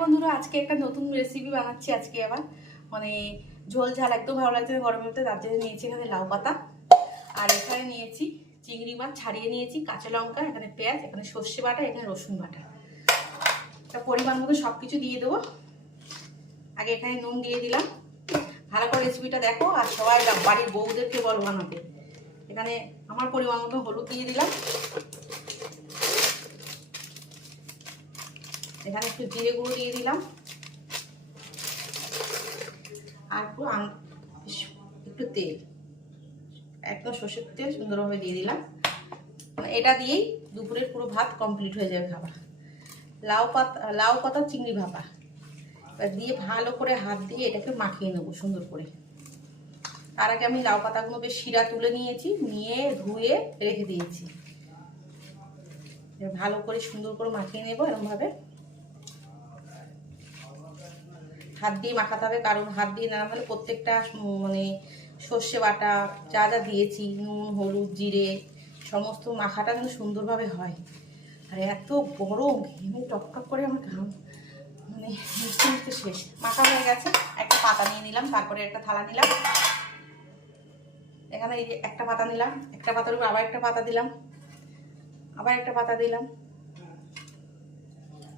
বন্ধুরা, আজকে একটা নতুন রেসিপি বানাচ্ছি। আজকে আবার মানে ঝোল ঝাল একদম ভালো লাগছে না গরমের মধ্যে, তার জন্য নিয়েছি এখানে লাউ পাতা, আর এখানে নিয়েছি চিংড়ি মাছ ছাড়িয়ে নিয়েছি, কাঁচা লঙ্কা, এখানে পেঁয়াজ, এখানে সর্ষে বাটা, এখানে রসুন বাটা। একটা পরিমাণ মতো সব কিছু দিয়ে দেবো। আগে এখানে নুন দিয়ে দিলাম। ভালো করে রেসিপিটা দেখো আর সবাই বাড়ির বউদেরকে বলো বানাতে। এখানে আমার পরিমাণ মতো হলুদ দিয়ে দিলাম, এখানে একটু জিরে গুঁড়ো দিয়ে দিলাম, আর একটু তেল, একদম সর্ষের তেল সুন্দরভাবে দিয়ে দিলাম। এটা দিয়েই দুপুরের পুরো ভাত কমপ্লিট হয়ে যাবে। খাবার লাউ পাতা চিংড়ি ভাপা দিয়ে ভালো করে হাত দিয়ে এটাকে মাখিয়ে নেবো সুন্দর করে। তার আগে আমি লাউ পাতাগুলো বেশ শিরা তুলে নিয়েছি, নিয়ে ধুয়ে রেখে দিয়েছি। ভালো করে সুন্দর করে মাখিয়ে নেবো এরকমভাবে। হাত দিয়ে মাখাতে হবে, কারণ হাত দিয়ে না মানে প্রত্যেকটা মানে সর্ষে বাটা যা যা দিয়েছি, নুন হলুদ জিরে সমস্ত মাখাটা কিন্তু সুন্দরভাবে হয়। আর এত গরম, ঘেমে টকটক করে আমার ঘাম মানে মিশতে মিশতে শেষ। মাখা হয়ে গেছে, একটা পাতা নিয়ে নিলাম, তারপরে একটা থালা নিলাম। এখানে এই যে একটা পাতা নিলাম, একটা পাতার উপর আবার একটা পাতা দিলাম, আবার একটা পাতা দিলাম,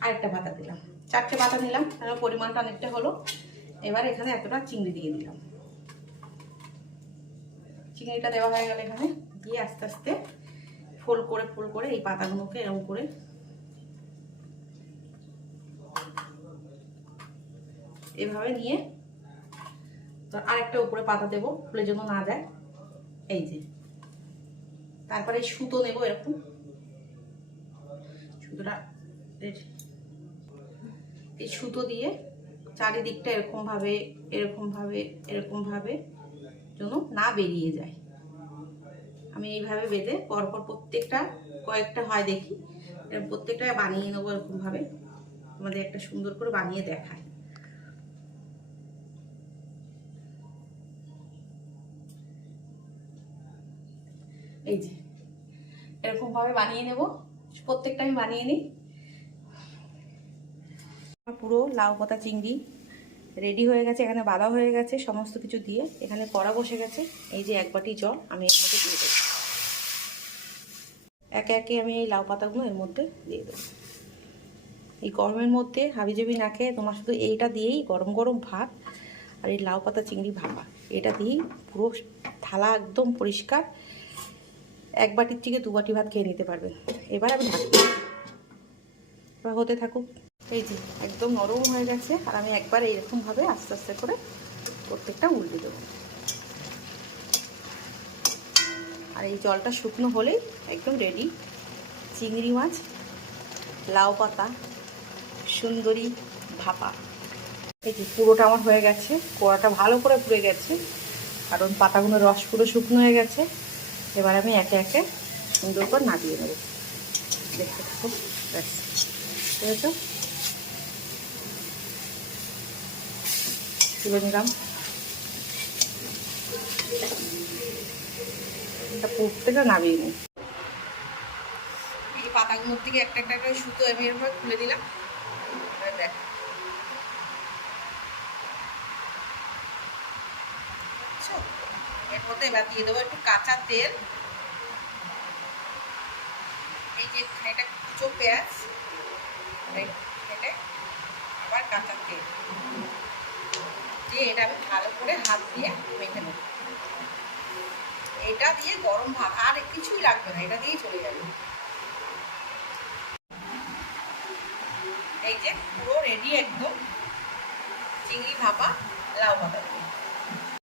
আর একটা পাতা দিলাম, চারটে পাতা নিলাম। তার পরিমাণটা অনেকটা হলো। এবার এখানে এতটা চিংড়ি দিয়ে দিলাম। চিংড়িটা দেওয়া হয়ে গেল, এখানে দিয়ে আস্তে আস্তে ফোল্ড করে এই পাতাগুলোকে এরকম করে এভাবে নিয়ে তো আরেকটা উপরে পাতা দেবো, ফুলের জন্য না যায়। এই যে তারপরে সুতো নেব, এরকম সুতোটা এই সুতো দিয়ে চারিদিকটা এরকম ভাবে যেন না বেরিয়ে যায়। আমি এইভাবে বেঁধে পরপর প্রত্যেকটা কয়েকটা হয় দেখি, প্রত্যেকটা বানিয়ে নেবো এরকম ভাবে। আমাদের একটা সুন্দর করে বানিয়ে দেখায়। এই যে এরকম ভাবে বানিয়ে নেব, প্রত্যেকটা আমি বানিয়ে নিই। পুরো লাউ পাতা চিংড়ি রেডি হয়ে গেছে, এখানে বাঁধা হয়ে গেছে সমস্ত কিছু দিয়ে। এখানে কড়া বসে গেছে, এই যে এক বাটি জল আমি এর মধ্যে দিয়ে দেবো। একে একে আমি এই লাউ পাতাগুলো এর মধ্যে দিয়ে দেবো। এই গরমের মধ্যে হাবিজাবি না খেয়ে তোমার শুধু এইটা দিয়েই গরম গরম ভাত আর এই লাউ পাতা চিংড়ি ভাপা, এটা দিয়েই পুরো থালা একদম পরিষ্কার, এক বাটির থেকে দু বাটি ভাত খেয়ে নিতে পারবেন। এবার আমি ঢাকি, এবার হতে থাকুক। এই যে একদম নরম হয়ে গেছে, আর আমি একবার এইরকমভাবে আস্তে আস্তে করে প্রত্যেকটা উল্টে দেবো। আর এই জলটা শুকনো হলেই একদম রেডি চিংড়ি মাছ লাউ পাতা সুন্দরী ভাপা। এই যে পুরোটা আমার হয়ে গেছে, কোড়াটা ভালো করে পুড়ে গেছে, কারণ পাতাগুলো রস পুরো শুকনো হয়ে গেছে। এবার আমি একে একে সুন্দর করে নামিয়ে নেব। দেখতে থাকো, ব্যাস বুঝেছ, তুলে নিলাম। এটা প্রত্যেকটা নামিয়ে নিই। এই পাতাগুলোর থেকে একটা একটা করে সুতো আমি এরপর খুলে দিলাম। দেখ এর মধ্যে এবার দিয়ে দেবো একটু কাঁচা তেল। এই যে এটা কুচো পেঁয়াজ, আবার কাঁচা তেল দিয়ে এটা আমি ভালো করে হাত দিয়ে মেখে নেব। এটা দিয়ে গরম ভাত আর কিছুই লাগবে না, এটা দিয়েই চলে যাবে। এই যে পুরো রেডি একদম চিংড়ি ভাপা লাউ পাতা।